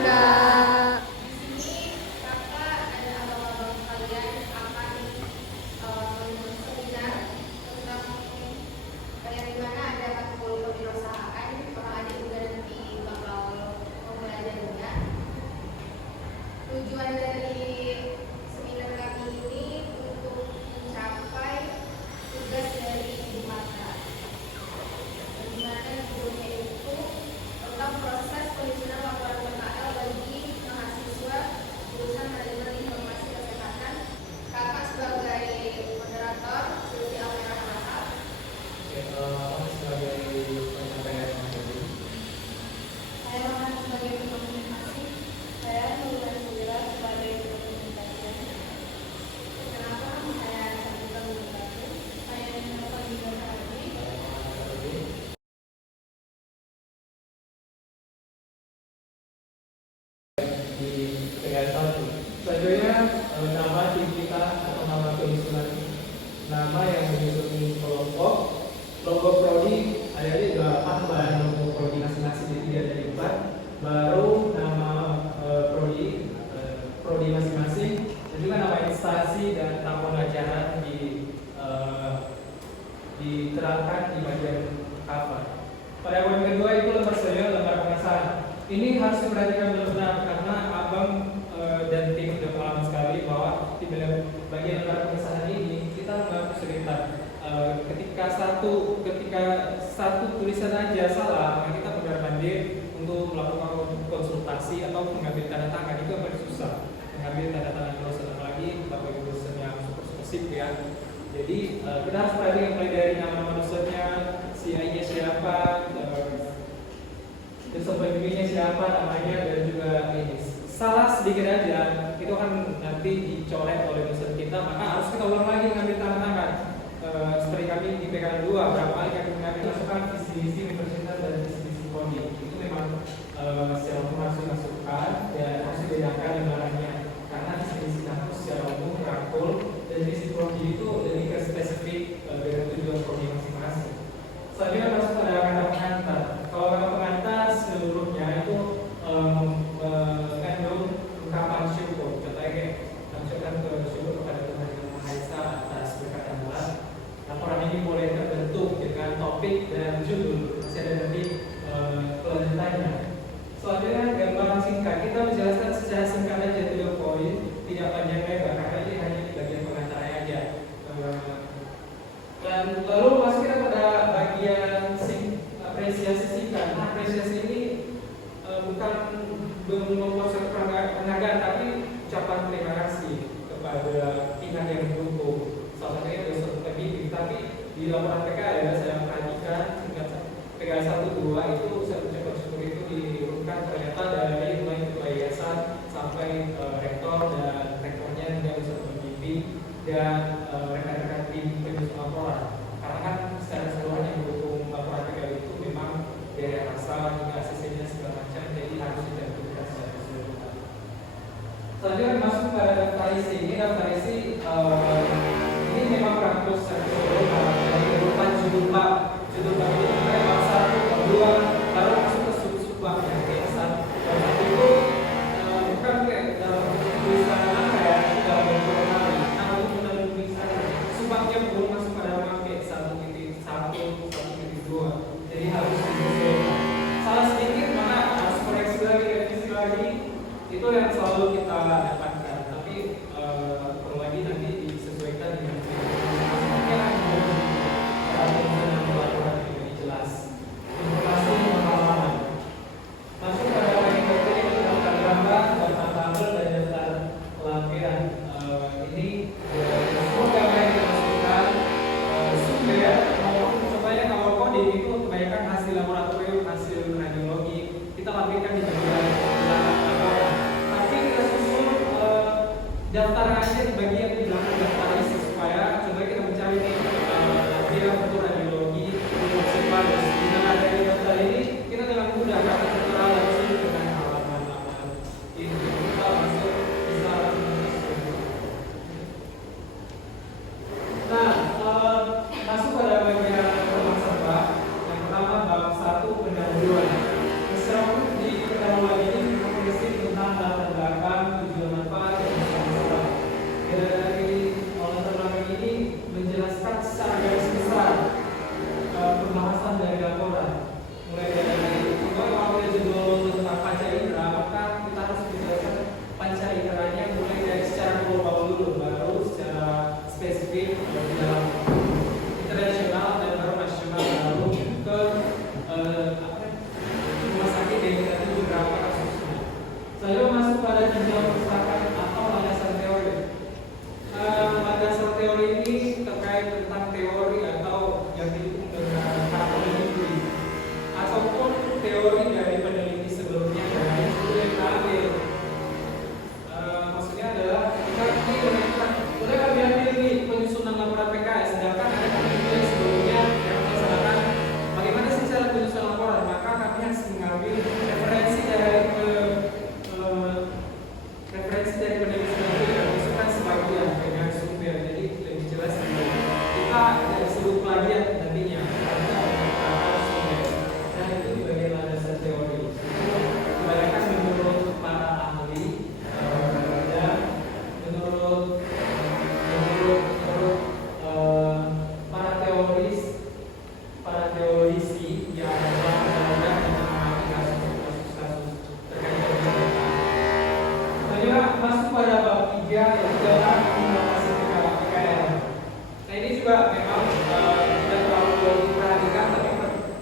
Kak. Tujuan dari seminar kami ini untuk mencapai tugas dari Ibu Mata, di mana tujuannya itu tentang proses penyusunan laporan PKL bagi mahasiswa jurusan manajemen informasi kesehatan. Kakak sebagai moderator, Sylvia Almera Rahab. Sebagai penyampaian materi. Saya Rohan sebagai komunikasi. Saya Nurul Sira sebagai komunikasi. Kenapa saya juga komunikasi? Saya Nurul juga tadi. Di PKL 1. Selanjutnya nama tim kita atau nama penyusunan nama yang menyusun kelompok prodi ada 8 bahan logo prodi masing-masing, jadi tidak ada 4. Baru nama prodi masing-masing dan juga nama instansi dan tahun ajaran diterangkan di bagian cover. Pada poin kedua itu lembar saya, lembar pengesahan. Ini harus diperhatikan benar-benar karena abang dan tim sudah pengalaman sekali bahwa di bagian lembar pengesahan ini kita mengaku sebentar. Ketika satu tulisan aja salah, maka kita mondar-mandir untuk melakukan konsultasi atau mengambil tanda tangan. Itu yang paling susah, mengambil tanda tangan dosen, apalagi bapak ibu dosen yang super spesifik ya. Jadi kita harus perhatikan mulai dari nama dosennya, CI-nya siapa, dosen pembimbingnya siapa namanya, dan juga ini salah sedikit aja itu kan nanti dicoret oleh dosen kita, maka harus kita ulang lagi mengambil tanda tangan. Seperti kami di PKL 2 berapa kali kami mengambil masukan visi-visi universitas dan visi-visi prodi, itu memang secara umum harus dimasukkan dan harus dibedakan lembarannya karena visi-visi kampus secara umum merangkul dan visi prodi itu lebih ke spesifik dengan tujuan prodi masing-masing. Selanjutnya masuk pada kata pengantar. Kalau kata pengantar seluruhnya itu mengandung ungkapan syukur. Contohnya kayak mengucapkan syukur kepada Tuhan Yang Maha Esa atas berkat Allah. Laporan ini boleh terbentuk dengan topik dan judul. Masih ada nanti kelanjutannya. Selanjutnya gambaran singkat. Kita menjelaskan secara singkat aja 3 poin, tidak panjang lebar karena ini hanya di bagian pengantarnya aja. Dan lalu masuk kita pada bagian apresiasi singkat. Nah, apresiasi ini bukan membuat suatu penghargaan, tapi ucapan terima kasih kepada pihak yang mendukung. Salah satunya dosen pembimbing. Tapi di laporan PKL ya, saya perhatikan singkat PKL 1-2 itu ucapan syukur itu diurutkan ternyata dari mulai ketua yayasan sampai rektor dan rektornya juga dosen pembimbing dan rekan-rekan tim penyusun laporan. Karena kan secara keseluruhan yang mendukung laporan PKL itu memang dari asal hingga asisinya segala macam, jadi harus ditentukan secara keseluruhan. Selanjutnya masuk pada daftar isi. Ini daftar isi ini memang merangkul secara keseluruhan dari urutan judul bab. Judul bab itu sebenarnya bab 1, bab 2, lalu masuk ke sub-bab yang biasa. Bab itu bukan kayak dalam tulisan apa ya, dalam bentuk hari. Nah, untuk melalui subbabnya belum masuk pada mangke 1.1, 1.2. Jadi harus disesuaikan. Salah sedikit mana harus koreksi lagi, revisi lagi. Itu yang selalu kita dapatkan. Tapi perlu lagi nanti disesuaikan dengan laporan lebih jelas. Informasi pengalaman. Masuk pada bagian berikutnya itu daftar gambar, daftar tabel dan daftar lampiran. Ini semua gambar yang dimasukkan sumber maupun contohnya kalau coding itu kebanyakan hasil laboratorium, hasil radiologi kita lampirkan di bagian belakang laporan. Tapi kita susun daftar aja di bagian di belakang daftar isi supaya contohnya kita mencari nih lampiran untuk radiologi, observasi. Dengan adanya daftar ini kita dengan mudah dapat tertera langsung dengan halaman-halaman ini. Kita langsung bisa masuk pada bagian permasalahan. Yang pertama bab 1 pendahuluan. Secara umum di pendahuluan ini di bagian landasan teori. Kebanyakan menurut para ahli dan menurut para teorisi yang telah belajar mengenai kasus-kasus terkait dengan selanjutnya masuk pada bab 3 yaitu adalah inovasi PKL. Nah ini juga memang tidak terlalu diperhatikan tapi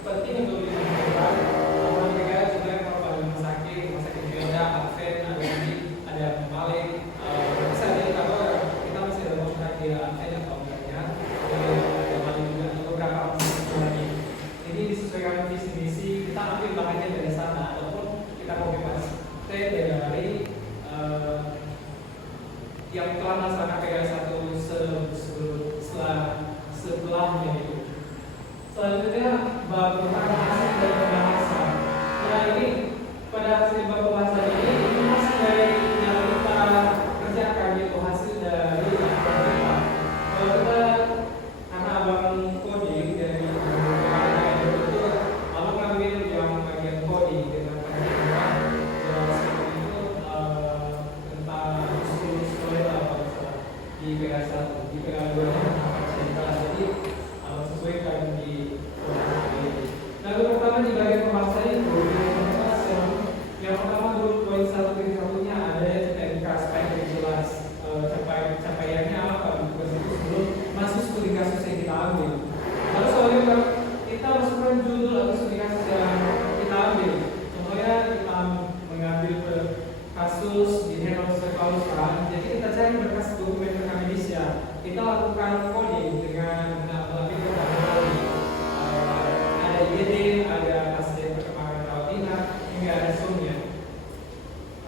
penting untuk diperhatikan. Bahwa PKL juga kalau pada rumah sakit biota, Advent, ada Malik, bisa jadi kalau kita masih ada rumah sakit Advent atau enggaknya, ada Malik juga atau beberapa rumah sakit lagi. Jadi disesuaikan visi misi, kita ambil bahannya dari sana ataupun kita copy paste dari yang telah melaksanakan PKL 1 setelahnya itu. Selanjutnya bab tentang hasil dari pembahasan. Nah ini pada hasil bab pembahasan ini masih dari yang kita kerjakan yaitu hasil dari kita. Kalau kita karena abang coding dari itu, abang ngambil yang bagian coding dengan perhitungan seperti itu tentang sekolah apa di PKL 1, di PKL 2 jadi sesuaikan di nah grup pertama di bagian pembahasan itu yang pertama grup poin 1.1-nya ada TNK supaya lebih jelas capaiannya apa tugas itu sebelum masuk studi kasus yang kita ambil. Lalu soalnya kita masukkan judul atau studi kasus yang kita ambil. Contohnya kita mengambil kasus di Henry Pauluskan, jadi kita cari berkas dokumen rekam medisnya. Kita lakukan coding dengan melalui teknologi. Ada IED, ada pasien perkembangan rawat inap, hingga ada zoomnya.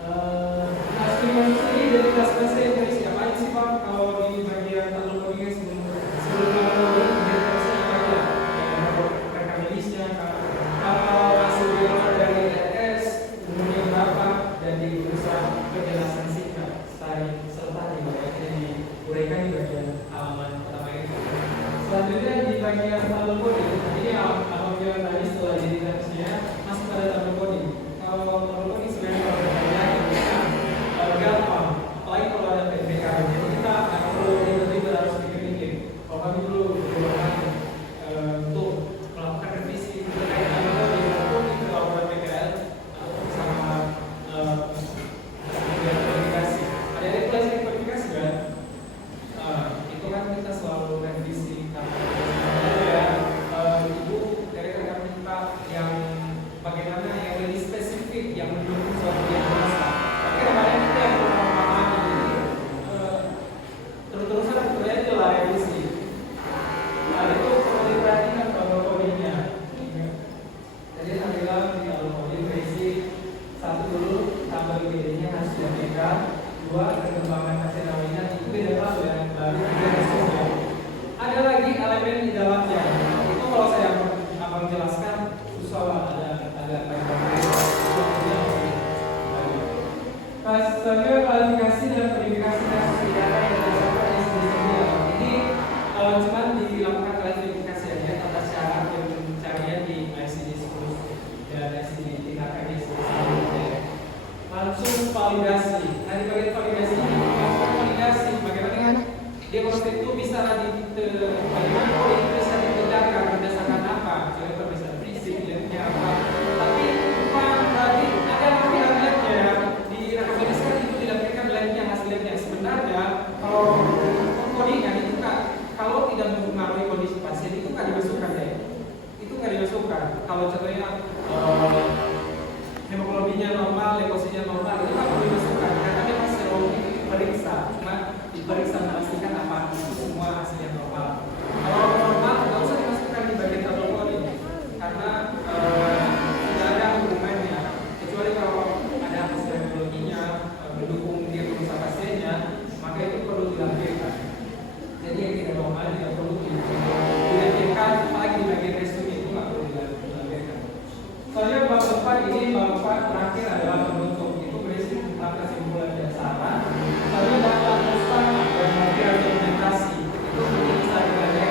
Nah, studi kasus ini dari kelas-kelasnya yang dari siapa aja sih Pak? Kalau di bagian teknologi sebelum teknologi, jadi kelasnya ada rekam medisnya, kalau hasil biolog dari ES, kemudian berapa, dan diurusan penjelasan singkat. Serta di bagian diuraikan di bagian halaman pertama itu. Selanjutnya di bagian tabel coding, ini abang bilang tadi setelah jadi teknisnya masuk pada tabel coding. Kalau tabel coding sebenarnya kalau bertanya gampang, apalagi kalau ada PPK. Jadi kita nggak perlu ribet-ribet harus bikin-bikin. Kalau kami dulu untuk melakukan revisi terkait tabel coding maupun itu laporan PKL ataupun sama kualifikasi. Ada yang kualifikasi kan? Itu kan kita selalu revisi. Ibu dari rekan kita yang bagaimana yang lebih spesifik yang mendukung suatu yang biasa. Tapi kadang-kadang kita yang kurang memahami ini terus-terusan sebetulnya itu lah revisi. Nah itu perlu diperhatikan tabel codingnya. Jadi saya bilang di tabel coding revisi 1 dulu tabel IED-nya harus dijaga. 2 perkembangan pasien rawatnya itu beda kalau yang baru 3 resursnya. Ada lagi elemen di dalamnya. Itu kalau saya abang jelaskan susah lah ada selanjutnya klarifikasi dan verifikasi kasus pidana yang berdasarkan ICD-9. Ini cuma dilakukan klarifikasi aja tata syarat dan pencarian di ICD-10 dan ICD-tindakan di ICD-10. Langsung validasi. Nah di bagian validasi ini langsung validasi bagaimana dia konsep itu bisa bagaimana kalau itu bisa ditindakan berdasarkan apa? Contoh bisa fisik, labnya apa? Tapi bukan berarti ada labnya di rekam medis kan itu dilakukan labnya hasil labnya. Sebenarnya kalau codingan itu kan kalau tidak mempengaruhi kondisi pasien itu kan dimasukkan deh. Itu kan dimasukkan. Kalau contohnya hemoglobinnya normal, leukositnya normal, itu kan perlu dimasukkan karena memang serologi itu diperiksa, cuma diperiksa memastikan apa itu semua hasilnya normal. Kalau normal nggak usah dimasukkan di bagian tabel coding karena tidak ada hubungannya, kecuali kalau ada hasil hemoglobinnya mendukung dia perusahaan pasiennya, maka itu perlu dilampirkan. Jadi yang tidak normal tidak perlu dilampirkan, apalagi di bagian resume itu nggak perlu dilampirkan. Soalnya bab 4 ini bab 4 terakhir adalah penutup, itu berisi tentang kesimpulan dan saran. Lalu dalam mustahil dan material dokumentasi itu mungkin bisa dibaca.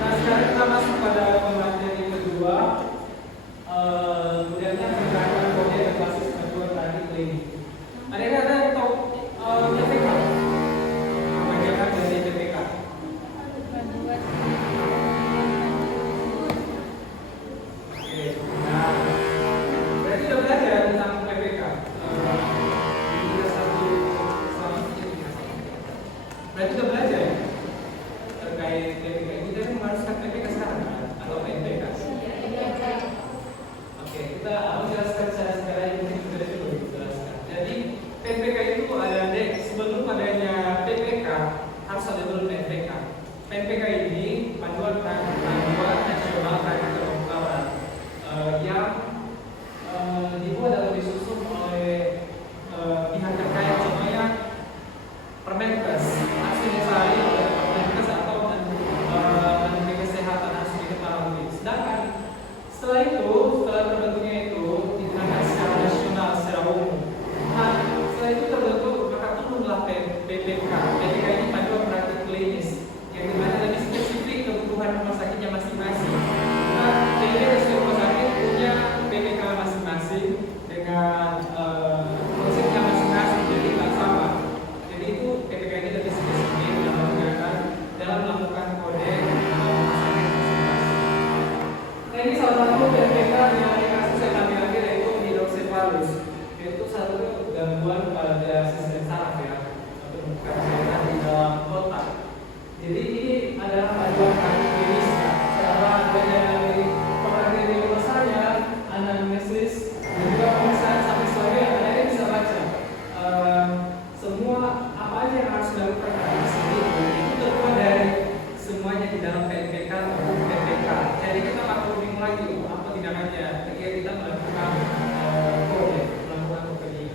Nah sekarang kita masuk pada pembelajaran yang kedua. aku jelaskan secara singkat mungkin sudah cukup dijelaskan. Jadi PPK itu ada sebelum adanya PPK harus ada dulu PPK. PPK ini panduan nasional terkait keterbukaan yang dibuat atau disusun oleh pihak terkait, contohnya Permenkes, harus dicari oleh Permenkes atau Menteri Kesehatan harus diketahui. Sedangkan setelah terbentuknya itu digunakan secara nasional, secara umum. Nah, setelah itu terbentuk maka turunlah PPK. PPK ini panduan praktik klinis yang dimana lebih spesifik kebutuhan rumah sakitnya masing-masing. Nah, jadi setiap rumah sakit punya PPK masing-masing dengan konsepnya masing-masing, jadi tak sama. Jadi itu PPK ini lebih spesifik dalam melakukan kode rumah sakit masing-masing. Nah, ini salah satu PPK yang kasus yang kami ambil yaitu hidrosefalus, yaitu satu gangguan pada sistem saraf ya, atau kecacatan di dalam otak. Jadi ini adalah panduan klinis cara dari pengertian universalnya, anamnesis, dan juga pemeriksaan sampai sebagainya. Anda bisa baca semua apa aja yang harus dilakukan pada sini itu terbuat dari semuanya di dalam PPK atau PPK. Jadi kita nggak perlu bingung lagi apa tindakannya ketika kita melakukan kode, melakukan coding.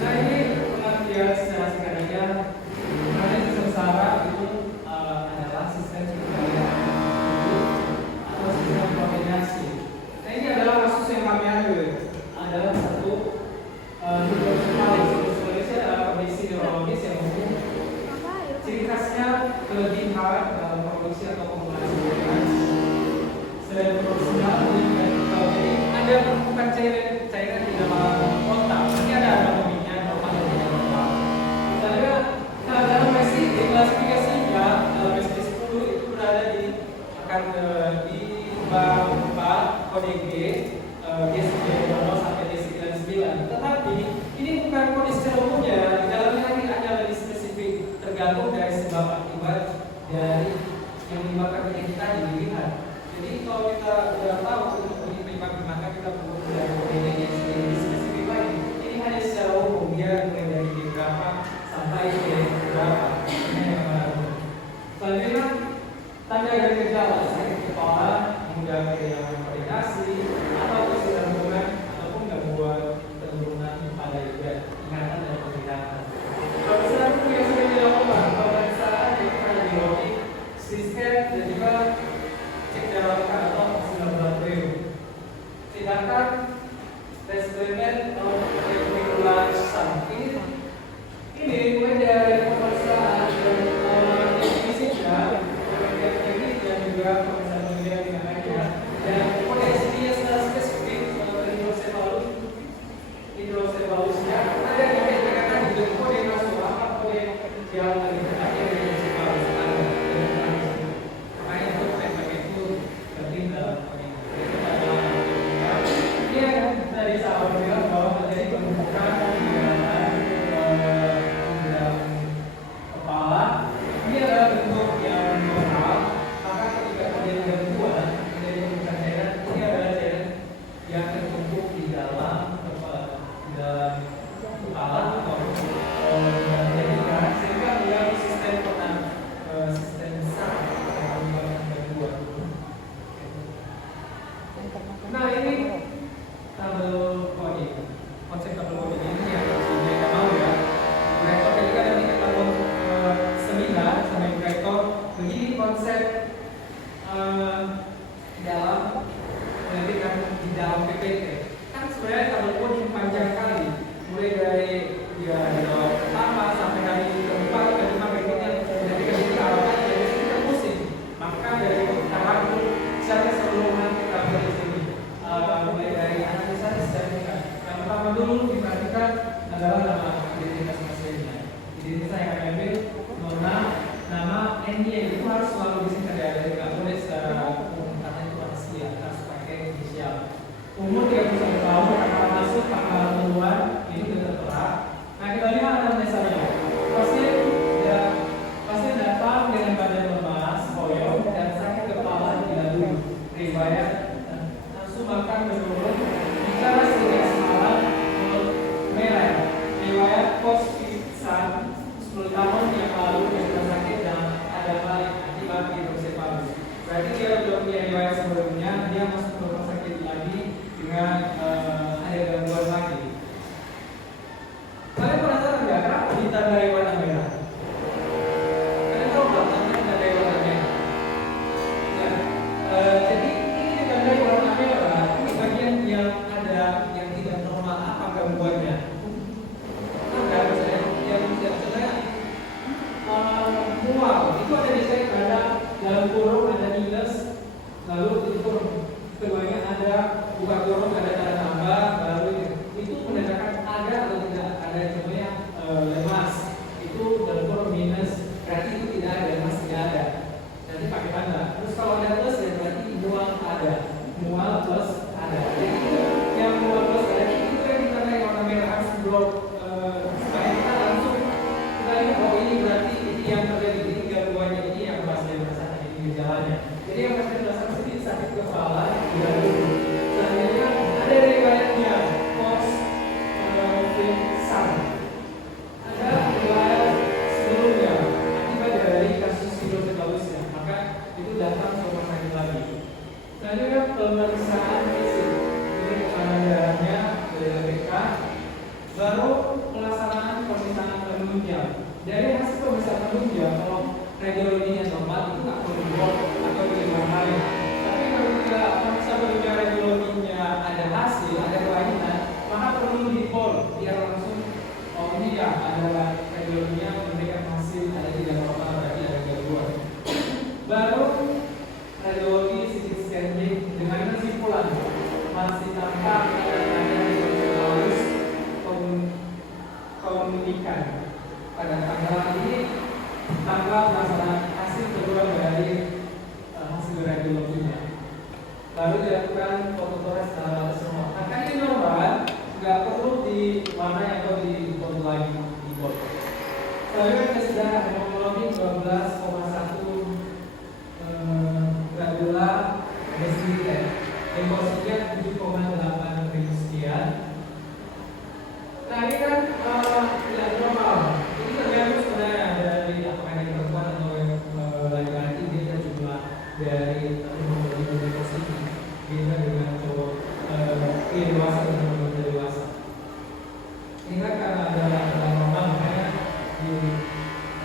Nah, ini pengertian secara singkat aja. Sistem saraf itu adalah sistem pengendalian atau sistem koordinasi. Nah, ini adalah kasus yang kami ambil adalah satu hidrosefalus. Hidrosefalus adalah kondisi neurologis yang umum. Ciri khasnya kelebihan dalam produksi atau kumulasi gas. Selain proporsional, jadi ada penumpukan cairan di dalam otak. Ini ada anatominya, normal dan tidak normal. Nah, dalam klasifikasinya dalam SP10 itu berada di bab 4 kode G, G90 sampai G99. Tetapi ini bukan kode secara umumnya, di dalamnya lagi ada lebih spesifik, tergantung dari sebab akibat dari yang menyebabkan penyakit tadi dilihat. Jadi kalau kita sudah tahu untuk penyebab, maka kita perlu dari kode yang lebih spesifik lagi. Ini hanya secara umum, dia mulai dari G berapa sampai G berapa. Selanjutnya, tanda dan gejala sakit kepala, mudah kehilangan koordinasi, atau kesinambungan ataupun gangguan penurunan pada ingatan dan penglihatan. Pemeriksaan yang sudah dilakukan, pemeriksaan yaitu kardiologi, CT dan juga cek darah atau hasil laboratorium. Sedangkan tes eksperimen atau molecular sum ini mulai dari pemeriksaan dan juga pemeriksaan kemudian dengan lainnya. Dan kondisinya secara spesifik hidrosefalusnya ada yang dikatakan di kode nasional apa kode yang lebih dekat dari hidrosefalus makanya itu PPK itu penting dalam kode ini. Dari sahabat bilang bahwa terjadi penumpukan di dalam kepala. Ini adalah bentuk yang normal. Maka ketika terjadi gangguan dari penumpukan cairan, ini adalah cairan yang tertumpuk di dalam kepala atau jadi sehingga mengganggu sistem saraf yang menyebabkan gangguan. Nah, ini tabel coding. Konsep tabel coding ini yang mereka mau ya. Mereka ketika nanti ketemu seminar sama mereka begini konsep dalam pendidikan di dalam PPT. Kan sebenarnya tabel coding panjang kali, mulai dari ya pertama sampai hari keempat, kelima berikutnya, jadi ketika awalnya jadi sedikit pusing. Maka dari sekarang secara keseluruhan kita beri di sini mulai dari analisa dan yang pertama dulu diperhatikan bahkan menurun bicara sejak semalam menurut merah riwayat Kostan 10 tahun yang lalu di rumah sakit dan ada balik akibat hidrosefalus. Berarti dia sudah punya riwayat sebelumnya, dia masuk ke rumah sakit lagi dengan ada gangguan lagi. Kalian penasaran nggak kenapa ditandai warna merah? Kalian tahu nggak kenapa ditandai warna merah? Ya, jadi ini ditandai warna merah. Ini bagian yang ada yang tidak normal. Apa gangguannya? Ada yang sebenarnya mual. Itu ada di saya ada dalam kurung ada minus, lalu itu keduanya ada buka kurung ada tanda tambah, baru itu menandakan ada atau tidak ada contohnya lemas. Itu dalam kurung minus, berarti itu tidak ada, lemas tidak ada. Nanti pakai tanda. Terus kalau ada plus ya berarti mual ada, mual plus ada. Jadi yang mual plus ada itu yang ditandai warna merah harus blok supaya kita langsung kita lihat oh ini berarti ini yang terjadi ini gangguannya ini yang pasien merasakan ini gejalanya. Jadi yang pasien merasakan sedikit sakit kepala tidak dulu. Selanjutnya ada riwayatnya Kostan. Ada riwayat sebelumnya akibat dari kasus hidrosefalus maka itu datang ke rumah sakit lagi. Selanjutnya pemeriksaan fisik ini tekanan darahnya dari BK baru pelaksanaan pemeriksaan penunjang. Dari hasil pemeriksaan penunjang kalau radiologinya normal itu nggak perlu dibuat atau dimakai. Tapi kalau tidak pemeriksaan penunjang radiologinya ada hasil, ada kelainan, maka perlu dipol biar langsung oh ini ya ada radiologinya memberikan hasil ada tidak normal berarti ada gangguan. Baru radiologi CT scanning dengan kesimpulan masih tampak ada hidrosefalus komunikan. Pada tanggal ini tanggal pelaksanaan hasil kedua dari hasil radiologinya. Lalu dilakukan foto toraks secara semua. Maka ini normal, nggak perlu diwarnai atau dibuat lagi dibuat. Selanjutnya tes darah hemoglobin 12,1 gradula desiliter, lemositnya 7,8 ribu sekian. Nah ini kan tidak normal. Ini tergantung sebenarnya dari apakah ini perempuan atau laki-laki beda jumlah dari hemoglobin positif beda dengan cowok dewasa dan remaja dewasa. Ini kan karena ada normal makanya di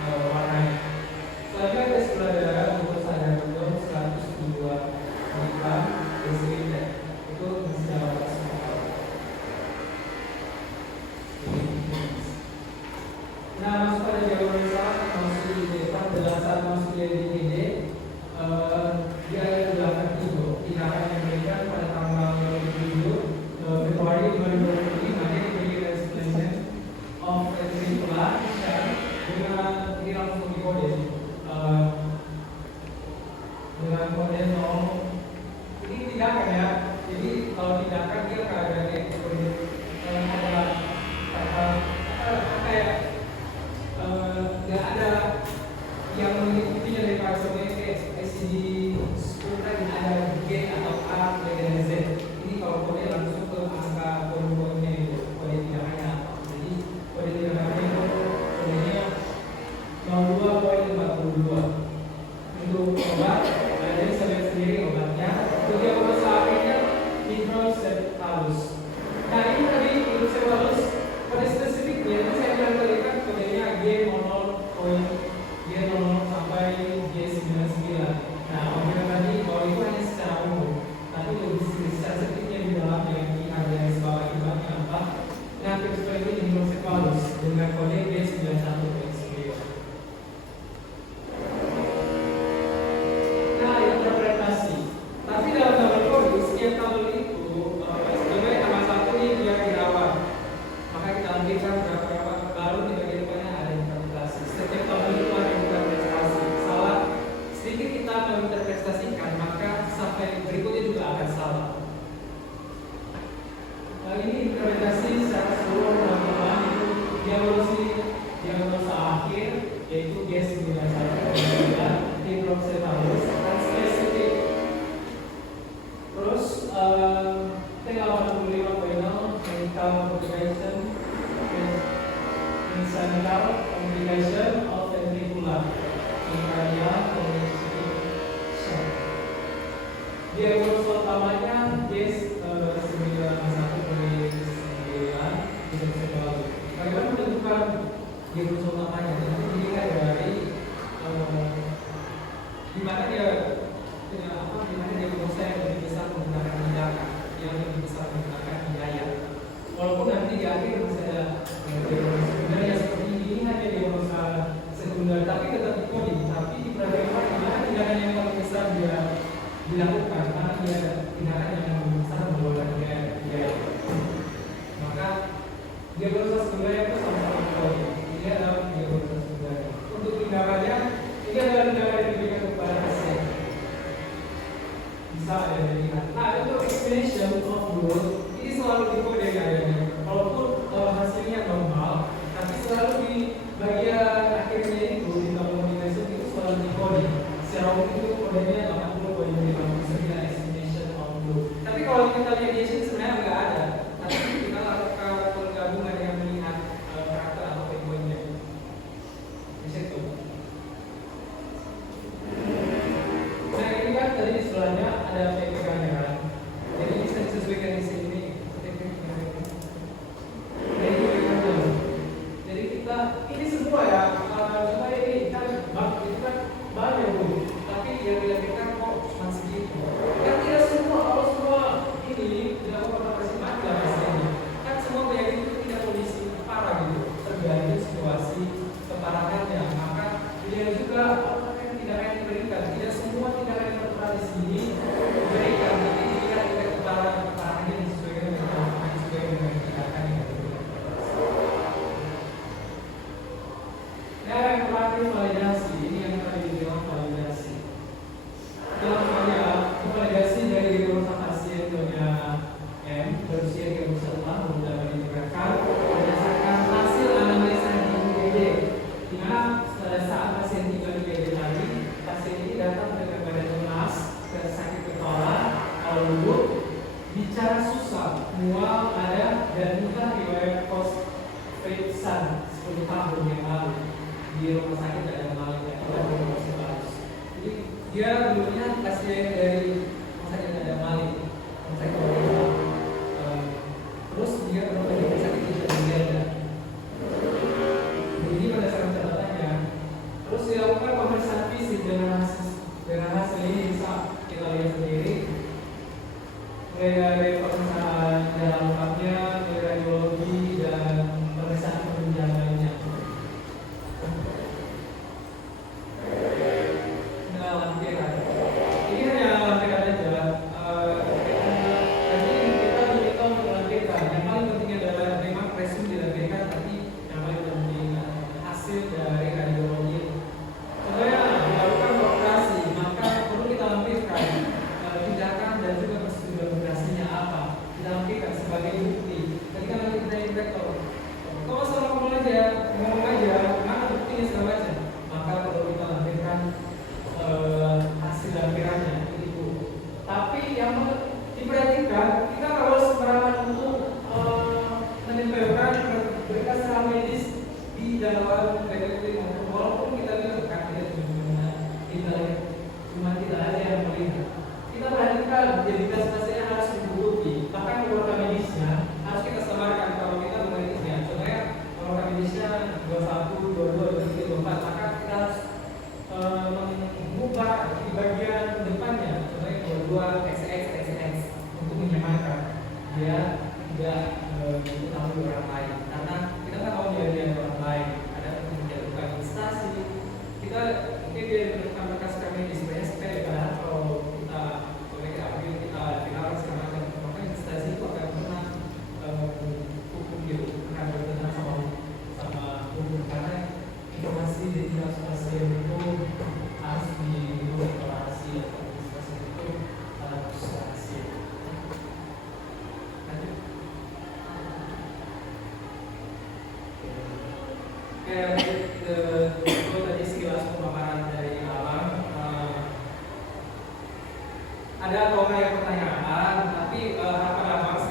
warnai. Selanjutnya tes gula darah untuk sadar betul 102 miligram desiliter itu masih dalam batas normal. Nah, masuk pada jawaban saat masuk di depan penjelasan masuk di DPD dia ada belakang itu tindakan yang diberikan pada tanggal 7 Februari 2025 dia diberi resolution of kesimpulan dengan ini langsung dikode dengan kode 0 ini tindakan ya. Jadi kalau tindakan dia keadaannya ada kayak nggak ada yang mengikutinya dari parameter kayak SCD 10 tadi ada G atau A dan Z. Ini kalau kode langsung ke angka kode-kodenya itu kode tindakannya apa. Jadi kode tindakannya itu kodenya 02.42 untuk obat. Nah, jadi bisa lihat sendiri obatnya. Untuk yang obat saatnya hidrosefalus. Nah ini tadi hidrosefalus pada spesifiknya itu saya bilang tadi kan kodenya G00 sampai G99. Nah, orang tadi bahwa itu hanya secara umum, tapi lebih secara spesifiknya di dalam yang ada yang sebab akibatnya apa? Nah, peristiwa ini hidrosefalus dengan kode G91.9. Nah, interpretasi. Tapi dalam tabel kode setiap tabel itu sebenarnya tanggal 1 ini dia dirawat. Maka kita ambilkan berapa rawat baru di bagian depannya ada interpretasi. Setiap tabel itu ada interpretasi. Salah sedikit kita menginterpretasikan maka sampai berikutnya juga akan salah. Ini interpretasi secara seluruh teman-teman itu diagnosa akhir yaitu G91 hidrosefalus dan spesifik. Terus 85 final medical obligation incidental obligation of ventricular intracranial communication. Dia unsur utamanya case 91/9 bagaimana menentukan dia unsur utamanya? Jadi dilihat dari di mana dia berusaha yang lebih besar menggunakan tindakan, yang lebih besar menggunakan wilayah. Walaupun nanti di akhir misalnya sebenarnya seperti ini hanya dia berusaha sekunder, tapi tetap dikode. Tapi di peradaban di mana tindakan yang paling besar dia dilakukan, karena dia tindakan yang lebih besar menggunakan wilayah. Maka dia berusaha sekunder itu sama-sama dikode. Ini adalah dia berusaha sekunder. Untuk tindakannya ini adalah tindakan yang diberikan kepada pasien. Bisa ada dilihat. Nah, untuk explanation of growth ini selalu dikode kayaknya. Walaupun hasilnya normal, tapi selalu di bagian akhirnya itu di dalam kombinasi itu selalu dikode. Secara umum itu kodenya 80.59 explanation of growth. Tapi kalau kita lihat di sini sebenarnya nggak ada. Tapi kita lakukan penggabungan yang melihat karakter atau penyebabnya. Di situ. Nah, ini kan tadi istilahnya ada PPK-nya kan. Jadi bisa disesuaikan di sini. Jadi kita ini semua ya, supaya ini kan itu kan banyak bu. Tapi yang dilakukan kok cuma segitu. Kan tidak semua, kalau semua ini dilakukan operasi mati lah ini. Kan semua penyakit itu tidak kondisi parah gitu. Tergantung situasi keparahannya. Maka dia juga tindakan yang diberikan. Tidak semua tindakan yang tertera di sini diberikan. Tapi tidak keparahannya disesuaikan dengan tindakan yang diberikan. Nah, yang terakhir validasi. Ini yang tadi dibilang validasi. Contohnya validasi dari urusan pasien punya M berusia 31 tahun dapat diberikan berdasarkan hasil analisa di UGD. Di mana pada saat pasien tiba di UGD tadi, pasien ini datang dengan badan lemas, sakit kepala, lembut, bicara susah, mual ada, dan muka riwayat post-pepsan 10 tahun yang lalu di rumah sakit ada maliknya, kita belum masih bagus. Jadi dia dulunya pasien dari rumah sakit ada malik, rumah sakit ada terus dia rumah sakit tidak ada. Jadi berdasarkan catatannya, terus dilakukan pemeriksaan fisik dengan hasil ini bisa kita lihat sendiri. Mulai dari pemeriksaan dalam lengkapnya, mulai radiologi dan pemeriksaan penunjang lainnya. Nah, lampiran. Ini hanya lampiran aja. Jadi kita diminta untuk lampirkan. Yang paling penting adalah memang resume dilampirkan, tapi yang paling penting hasil dari radiologi. Sebenarnya dilakukan operasi, maka perlu kita lampirkan tindakan dan juga prosedur operasinya apa. Kita lampirkan sebagai bukti. Ketika nanti kita inspektor, kalau salah ngomong aja, mana buktinya segala macam, maka perlu kita lampirkan hasil lampirannya itu. Tapi yang diperhatikan, kita harus sembarangan untuk menempelkan berkas medis di dalam PPT walaupun kita lihat tidak cuma kita aja yang melihat. Kita perhatikan identitas pasiennya harus diikuti, bahkan keluarga medisnya harus kita samarkan kalau kita memilikinya. Contohnya keluarga medisnya 21, 22, 23, 24, maka kita harus mengubah di bagian depannya, contohnya 22, XX untuk menyamakan dia tidak mengetahui orang lain, karena kita kan tahu dia orang lain ada menjatuhkan instansi. Kita mungkin dia menemukan berkas medis banyak sekali, padahal kalau kita dilarang segala macam, maka instansi itu akan pernah hukum gitu, akan bertentangan sama hukum, karena informasi identitas pasien itu harus dideklarasi atau pasien itu harus rahasia. Itu tadi sekilas pemaparan dari alam. Ada atau enggak yang pertanyaan? Tapi harapan abang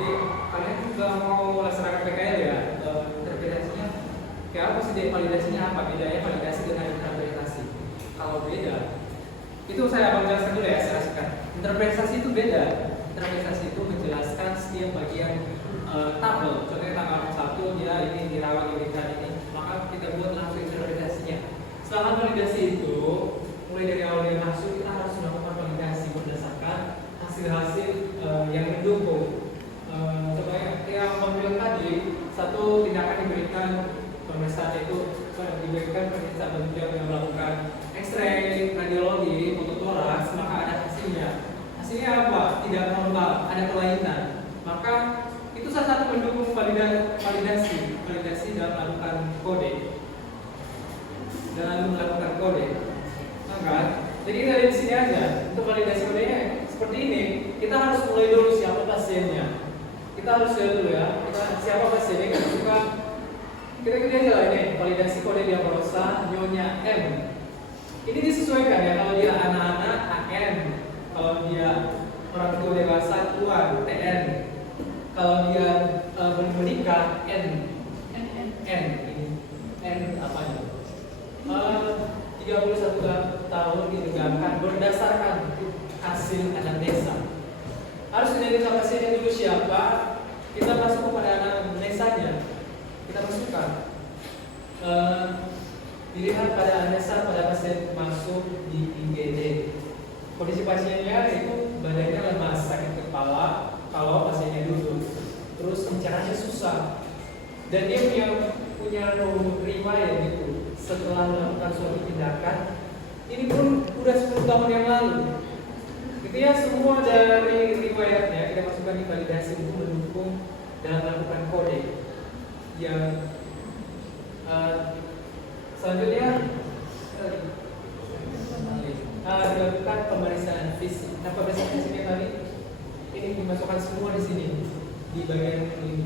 Jadi kalian juga mau laksanakan PKL ya, interpretasinya kayak apa sih? Validasinya apa? Bedanya validasi dengan interpretasi. Kalau beda, itu saya abang jelaskan dulu ya, saya jelaskan. Interpretasi itu beda. Interpretasi itu menjelaskan setiap bagian tabel. Contohnya tanggal 1 dia ini dirawat ini, maka kita buat langsung interpretasinya. Setelah validasi itu, mulai dari awal dia masuk, kita harus melakukan validasi berdasarkan hasil-hasil yang mendukung. Contohnya yang bilang tadi, satu tindakan diberikan pemeriksaan itu diberikan pemeriksaan penunjang yang melakukan X-ray, radiologi, fototoraks, maka ada hasilnya. Hasilnya apa? Tidak normal, ada kelainan. Maka itu salah satu mendukung validasi dalam melakukan kode. Maka, jadi kita lihat di sini aja. Untuk validasi kodenya seperti ini. Kita harus mulai dulu siapa pasiennya. Kita harus lihat dulu ya. Siapa pasiennya? Kita aja lah ini validasi kode diagnosa nyonya M. Ini disesuaikan ya, kalau dia anak-anak AN, kalau dia orang tua dewasa tuan TN, kalau dia belum menikah N ini N apanya? 31 tahun ditegakkan berdasarkan hasil anamnesa. Harus identitas pasiennya dulu siapa, kita masuk kepada anamnesanya, kita masukkan. Dilihat pada anamnesa pada pasien masuk di IGD. Kondisi pasiennya itu badannya lemas, sakit kepala kalau pasiennya duduk, terus bicaranya susah, dan dia punya riwayat gitu setelah melakukan suatu tindakan. Ini pun udah 10 tahun yang lalu. Gitu ya, semua dari riwayatnya kita masukkan di validasi untuk mendukung dalam melakukan kode. Yang selanjutnya dilakukan pemeriksaan fisik. Nah, pemeriksaan fisiknya tadi ini dimasukkan semua di sini di bagian ini.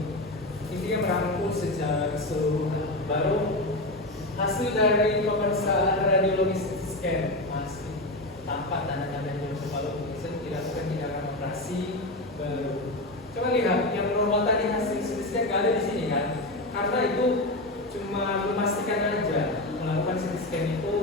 Intinya merangkum secara keseluruhan. Baru hasil dari pemeriksaan radiologi scan masih tampak tanda-tandanya kalau dilakukan tindakan operasi baru. Coba lihat yang normal tadi hasil scan nggak ada di sini kan? Karena itu cuma memastikan aja. Melakukan CT scan itu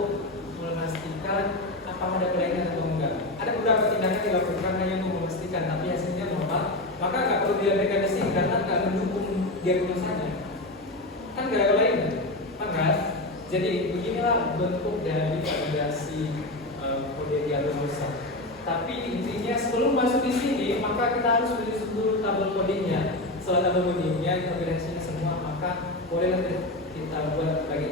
memastikan apakah ada kelainan atau enggak. Ada beberapa tindakan dilakukan hanya untuk memastikan, tapi hasilnya normal. Maka nggak perlu diabaikan di sini karena nggak mendukung diagnosanya. Kan nggak ada kelainan, kan? Jadi beginilah bentuk dari validasi kode diagnosa. Tapi intinya sebelum masuk di sini, maka kita harus menyusun dulu tabel kodenya. Setelah tabel kodenya, interpretasinya semua, maka boleh kita buat bagian